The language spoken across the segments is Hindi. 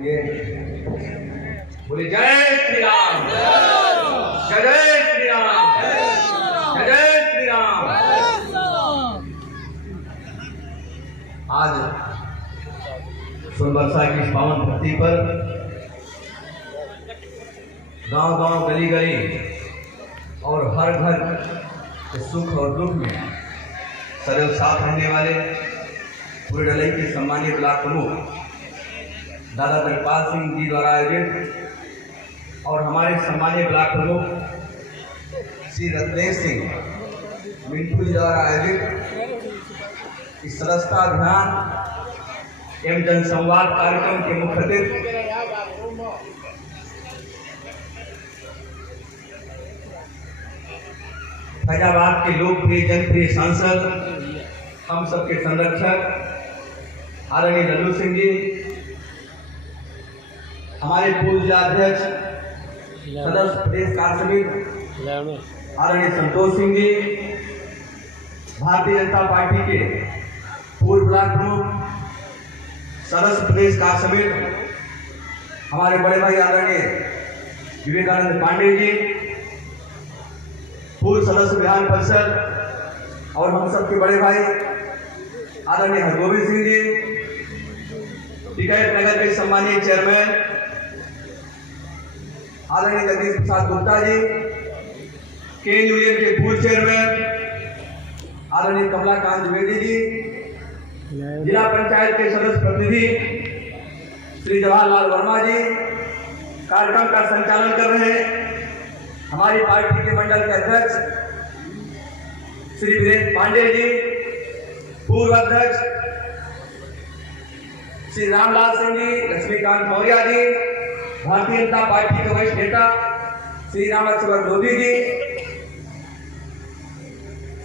बोले जय श्री राम, जय जय श्री राम, जय जय श्री राम। आज सोनबरसा की इस पावन धरती पर गांव गांव गली गली और हर घर के सुख और दुख में सदैव साथ रहने वाले पूरे डलई के सम्मानीय ब्लॉक प्रमुख दादा दलपाल सिंह जी द्वारा आयोजित और हमारे सम्मानीय ब्लॉक प्रमुख श्री रत्नेश सिंह मिंटू जी द्वारा आयोजित इस सदस्यता अभियान एवं जनसंवाद कार्यक्रम के मुख्य अतिथि फैजाबाद के लोकप्रिय जनप्रिय सांसद हम सबके संरक्षक आदरणीय लल्लू सिंह जी, हमारे पूर्व जिलाध्यक्ष सदस्य प्रदेश कार्य समिति आदरणीय संतोष सिंह जी, भारतीय जनता पार्टी के पूर्व ब्लॉक प्रमुख सदस्य प्रदेश कार्य समिति हमारे बड़े भाई आदरणीय विवेकानंद पांडे जी, पूर्व सदस्य विधान परिषद और हम सबके बड़े भाई आदरणीय हरगोविंद सिंह जी, टिकैत नगर के सम्मानीय चेयरमैन आदरणीय जगदीश प्रसाद गुप्ता जी, के यूनियन के पूर्व चेयरमैन आदरणीय कमलाकांत द्विवेदी जी, जिला पंचायत के सदस्य प्रतिनिधि श्री जवाहरलाल वर्मा जी, कार्यक्रम का संचालन कर रहे हमारी पार्टी के मंडल के अध्यक्ष श्री वीरेंद्र पांडे जी, पूर्व अध्यक्ष श्री रामलाल सिंह जी, लक्ष्मीकांत मौर्य जी, भारतीय जनता पार्टी के वरिष्ठ नेता श्री रामचंद्र मोदी जी,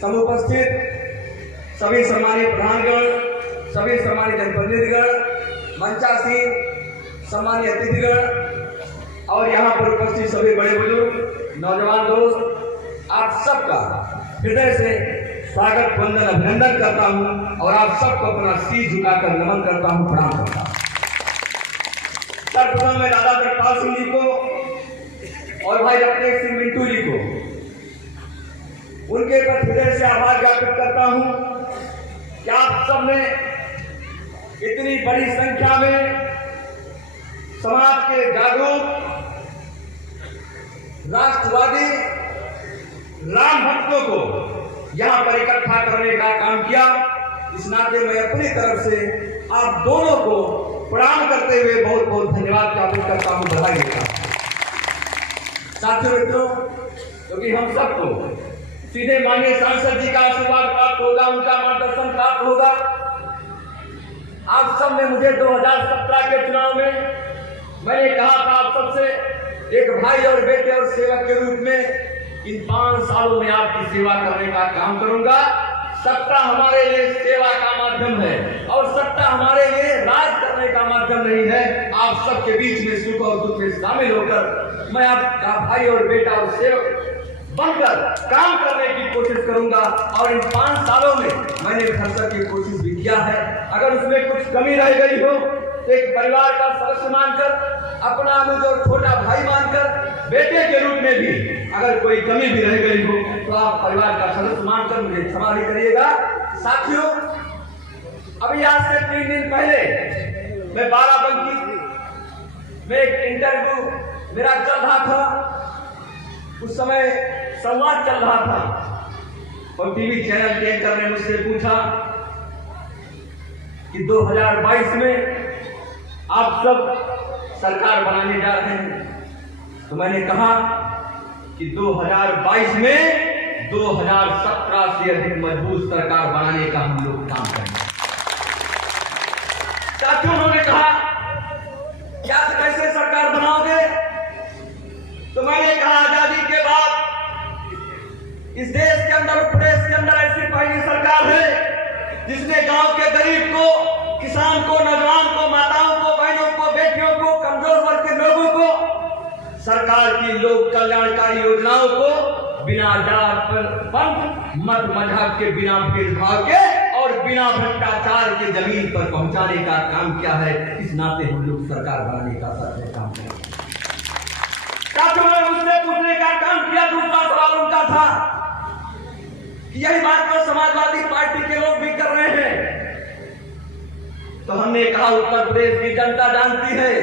समुपस्थित सभी सम्मानित प्रधानगण, सभी सम्मानित जनप्रतिनिधिगण, मंचासीन सम्मानित अतिथिगण और यहाँ पर उपस्थित सभी बड़े बुजुर्ग नौजवान दोस्त, आप सबका हृदय से स्वागत वंदन अभिनंदन करता हूँ और आप सबको अपना सिर झुकाकर नमन करता हूँ, प्रणाम करता हूँ। सर्वप्रथम मैं दादा दलपाल सिंह जी को और भाई रत्नेश सिंह मिंटू जी को उनके प्रति हृदय से आभार ज्ञापित करता हूँ कि आप सबने इतनी बड़ी संख्या में समाज के जागरूक राष्ट्रवादी राम भक्तों को यहाँ पर इकट्ठा करने का काम किया। इस नाते मैं अपनी तरफ से आप दोनों को प्रणाम करते हुए बहुत बहुत धन्यवाद ज्ञापित करता हूँ, बधाई देता हूँ। साथियों मित्रों, क्योंकि हम सबको सीधे माननीय सांसद जी का आशीर्वाद प्राप्त होगा, उनका मार्गदर्शन प्राप्त होगा। आप सब ने मुझे 2017 के चुनाव में मैंने कहा था आप सबसे एक भाई और बेटे और सेवक के रूप में इन 5 सालों में आपकी सेवा करने का काम करूंगा। सत्ता हमारे लिए सेवा का माध्यम है और सत्ता हमारे लिए राज करने का माध्यम नहीं है। आप सबके बीच में सुख और दुख में शामिल होकर मैं आपका भाई और बेटा और सेवक बनकर काम करने की कोशिश करूंगा और इन 5 सालों में मैंने भरसक की कोशिश भी किया है। अगर उसमें कुछ कमी रह गई हो तो एक परिवार का सदस्य मानकर, अपना अनुज और छोटा भाई मानकर, बेटे के रूप में भी अगर कोई कमी भी रह गई हो तो आप परिवार का सदस्य मानकर मुझे क्षमा भी करिएगा। साथियों, अभी आज से 3 दिन पहले मैं बाराबंकी में एक इंटरव्यू मेरा चल रहा था। उस समय संवाद चल रहा था और टीवी चैनल के एंकर ने मुझसे पूछा कि 2022 में आप सब सरकार बनाने जा रहे हैं, तो मैंने कहा कि 2022 में 2017 से अधिक मजबूत सरकार बनाने का हम लोग काम करेंगे। साथियों, उन्होंने कहा क्या कैसे सरकार बनाओगे? तो मैंने कहा आजादी के बाद इस देश के अंदर, प्रदेश के अंदर ऐसी पहली सरकार है जिसने गांव के गरीब को, किसान को, नौजवान को, माताओं को, बहनों को, बेटियों को, कमजोर वर्ग के लोगों को सरकार की लोक कल्याणकारी योजनाओं को बिना जात पंथ मत मजहब के, बिना भेदभाव के और बिना भ्रष्टाचार के जमीन पर पहुंचाने का काम किया है। इस नाते हम लोग सरकार बनाने का सत्य काम करें। साथियों ने उससे पूछने का काम किया। दूसरा सवाल उनका था कि यही बात तो समाजवादी पार्टी के लोग भी कर रहे हैं। तो हमने कहा उत्तर प्रदेश की जनता जानती है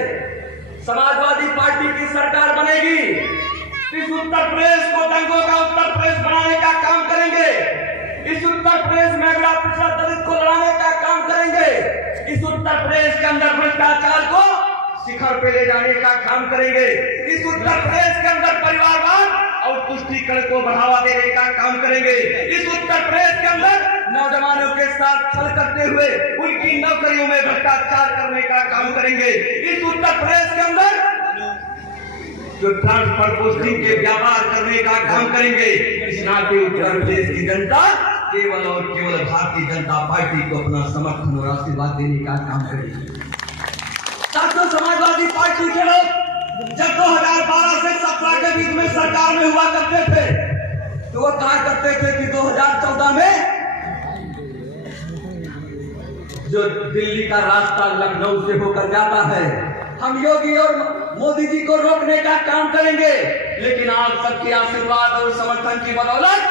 समाजवादी पार्टी की सरकार बनेगी, इस उत्तर प्रदेश को दंगों का उत्तर प्रदेश बनाने का काम करेंगे। इस उत्तर प्रदेश में अगला पिछड़ा दलित को लड़ाने का काम करेंगे। इस उत्तर प्रदेश के अंदर भ्रष्टाचार को शिखर पे ले जाने का काम करेंगे। इस उत्तर प्रदेश के अंदर परिवारवाद और तुष्टीकरण को बढ़ावा देने का काम करेंगे। इस उत्तर प्रदेश के अंदर नौजवानों के साथ छल करते हुए उनकी नौकरियों में भ्रष्टाचार करने का काम करेंगे। इस उत्तर प्रदेश के अंदर जो ट्रांसफर पोस्टिंग के व्यापार करने का काम करेंगे। इस नाते उत्तर प्रदेश की जनता केवल और केवल भारतीय जनता पार्टी को अपना समर्थन और आशीर्वाद देने का काम करेगी। साथियों, समाजवादी पार्टी के लोग जब 2012 से 17 के बीच में सरकार में हुआ करते थे तो वो कहा करते थे कि 2014 में जो दिल्ली का रास्ता लखनऊ से होकर जाता है हम योगी और मोदी जी को रोकने का काम करेंगे। लेकिन आप सबके आशीर्वाद और समर्थन की बदौलत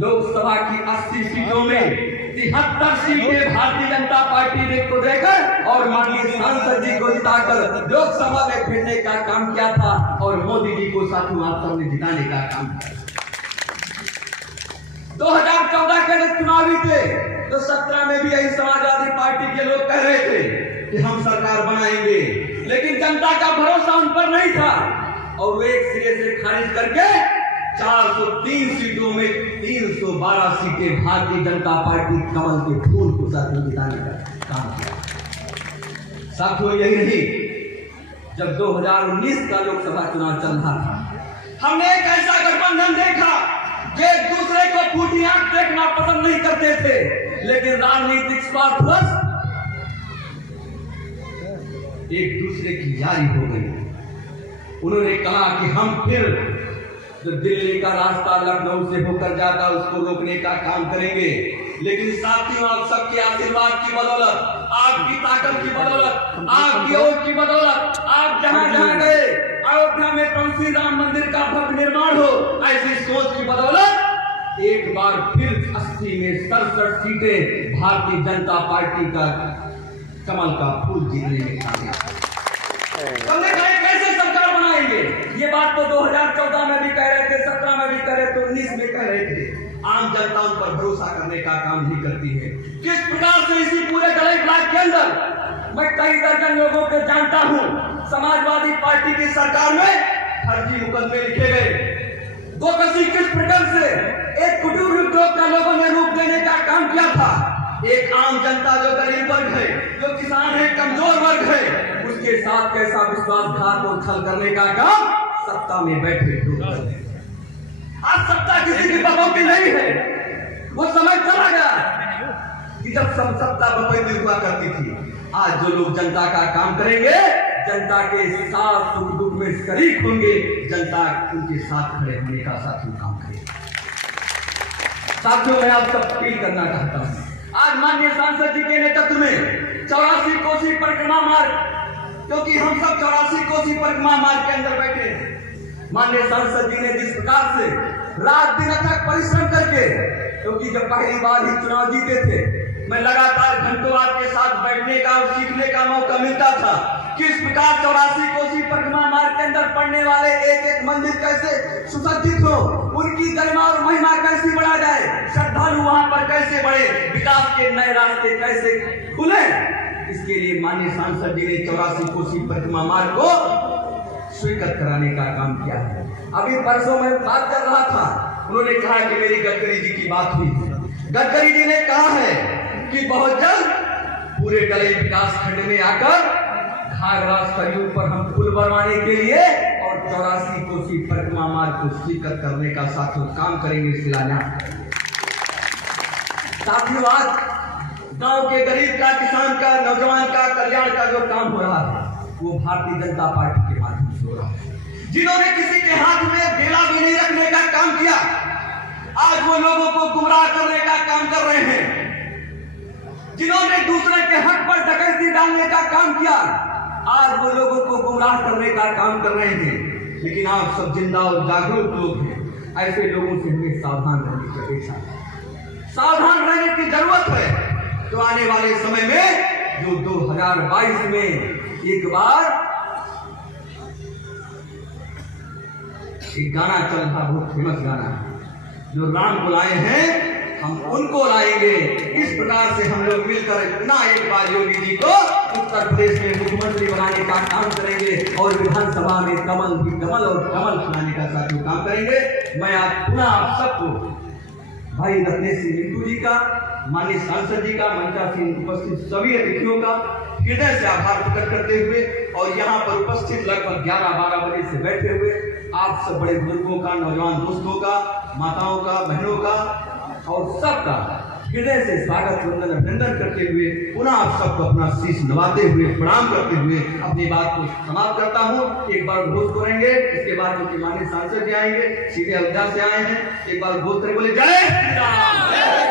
लोकसभा की 80 सीटों में 73 सीटें भारतीय जनता पार्टी ने को देकर और माननीय सांसद जी को जिताकर लोकसभा में भेजने का काम किया था और मोदी जी को साथियों आप सबने जिताने का काम किया। 2014 के जो चुनावी थे तो 17 में भी यही समाजवादी पार्टी के लोग कह रहे थे कि हम सरकार बनाएंगे, लेकिन जनता का भरोसा उन पर नहीं था और वो एक सिरे से खारिज करके 403 सीटों में 312 सीटें भारतीय जनता पार्टी कमल के फूल को साथियों जिताने का काम किया। साथियों, यही नहीं, जब 2019 का लोकसभा चुनाव चल रहा था हमने एक ऐसा गठबंधन देखा जो एक दूसरे को फूटी आंख देखना पसंद नहीं करते थे, लेकिन राजनीतिक स्वार्थवश एक दूसरे की यारी हो गई। उन्होंने कहा कि हम फिर जो दिल्ली का रास्ता लखनऊ से होकर जाता उसको रोकने का काम करेंगे। लेकिन साथियों, आप सबके आशीर्वाद की बदौलत, आपकी ताकत की बदौलत, आपकी ओट की बदौलत आप जहां जहां गए, अयोध्या में प्रभु श्री राम मंदिर का भव्य निर्माण हो, ऐसी सोच की बदौलत एक बार फिर 80 में 67 सीटें भारतीय जनता पार्टी का कमल का फूल जीतने में कामयाब। हमने कहा कैसे सरकार बनाएंगे, ये बात तो 2014 में भी कह रहे थे, 17 में भी कह रहे थे, 19 में कह रहे थे। आम जनता उन पर भरोसा करने का काम नहीं करती है। किस प्रकार से इसी पूरे गले ब्लॉक के अंदर मैं कई दर्जन लोगों को जानता हूं, समाजवादी पार्टी की सरकार में फर्जी मुकदमे लिखे गए। गोकशी किस प्रकार से एक कुटीर उद्योग का लोगों ने रूप देने का काम किया था। एक आम जनता जो गरीब वर्ग है, जो किसान है, कमजोर वर्ग है, उसके साथ कैसा विश्वासघात और छल करने का काम सत्ता में बैठे लोग कर रहे हैं। आज सत्ता किसी की बकौती नहीं है। वो समय चला गया कि जब सब सत्ता बकौती हुआ करती थी। आज जो लोग जनता का काम करेंगे, जनता के साथ सुख दुख में शरीक होंगे, जनता उनके साथ खड़े होने का साथियों काम करेगा। साथियों, मैं आप सब अपील करना चाहता हूँ, आज माननीय सांसद जी के नेतृत्व में 84 कोसी परिक्रमा मार्ग, क्योंकि हम सब 84 कोसी परिक्रमा मार्ग के अंदर बैठे हैं। माननीय सांसद जी ने जिस प्रकार से रात दिन अथक परिश्रम करके, क्योंकि जब पहली बार ही चुनाव जीते थे, मैं लगातार घंटों आपके साथ बैठने का और सीखने का मौका मिलता था। किस प्रकार 84 कोसी परिक्रमा मार्ग के अंदर पड़ने वाले एक एक मंदिर कैसे सुसज्जित हो, उनकी गरिमा और महिमा कैसी बढ़ा जाए, श्रद्धालु वहां पर कैसे बढ़े, विकास के नए रास्ते कैसे खुले, इसके लिए माननीय सांसद जी ने 84 कोसी परिक्रमा मार्ग को स्वीकृत कराने का काम किया है। अभी परसों में बात कर रहा था, उन्होंने कहा कि मेरी गडकरी जी की बात हुई। गडकरी जी ने कहा है कि बहुत जल्द पूरे डले विकास खंड में आकर घाघरा सरयू पर हम पुल बनवाने के लिए और 84 कोसी परिक्रमा मार्ग को स्वीकृत करने का साथियों काम करेंगे, शिलान्यास करेंगे। साथियों, आज गांव के गरीब का, किसान का, नौजवान का कल्याण का जो काम हो रहा है वो भारतीय जनता पार्टी के माध्यम से हो रहा है। जिन्होंने किसी के हाथ में बेला भी नहीं रखने का काम किया, आज वो लोगों को गुमराह करने का काम कर रहे हैं। जिन्होंने दूसरे के हक पर डकैती डालने का काम किया, आज वो लोगों को गुमराह करने का काम कर रहे हैं। लेकिन आप सब जिंदा और जागरूक लोग हैं, ऐसे लोगों से हमें सावधान रहने की अपेक्षा है, सावधान रहने की जरूरत है। तो आने वाले समय में जो 2022 में एक बार एक गाना चल रहा, बहुत फेमस गाना, जो राम को लाए हैं हम उनको लाएंगे। इस प्रकार से हम लोग मिलकर इतना एक बार योगी जी को उत्तर प्रदेश में मुख्यमंत्री बनाने का काम करेंगे और विधानसभा में कमल और कमल खिलाने का साथियों काम करेंगे। मैं आज पुनः आप सबको भाई रत्नेश सिंह मिंटू जी का, माननीय सांसद जी का, मंचासीन उपस्थित सभी अतिथियों का हृदय से आभार प्रकट करते हुए और यहाँ पर उपस्थित लगभग 11-12 बजे से बैठे हुए आप सब बड़े बुजुर्गों का, नौजवान दोस्तों का, माताओं का, बहनों का और सबका हृदय से स्वागत वंदन अभिनंदन करते हुए पुनः आप सबको अपना शीश नवाते हुए प्रणाम करते हुए अपनी बात को समाप्त करता हूँ। एक बार घोष करेंगे, इसके बाद क्योंकि माननीय सांसद जी आएंगे, सीधे अयोध्या से आए हैं, एक बार घोष करें, बोले जय श्री राम।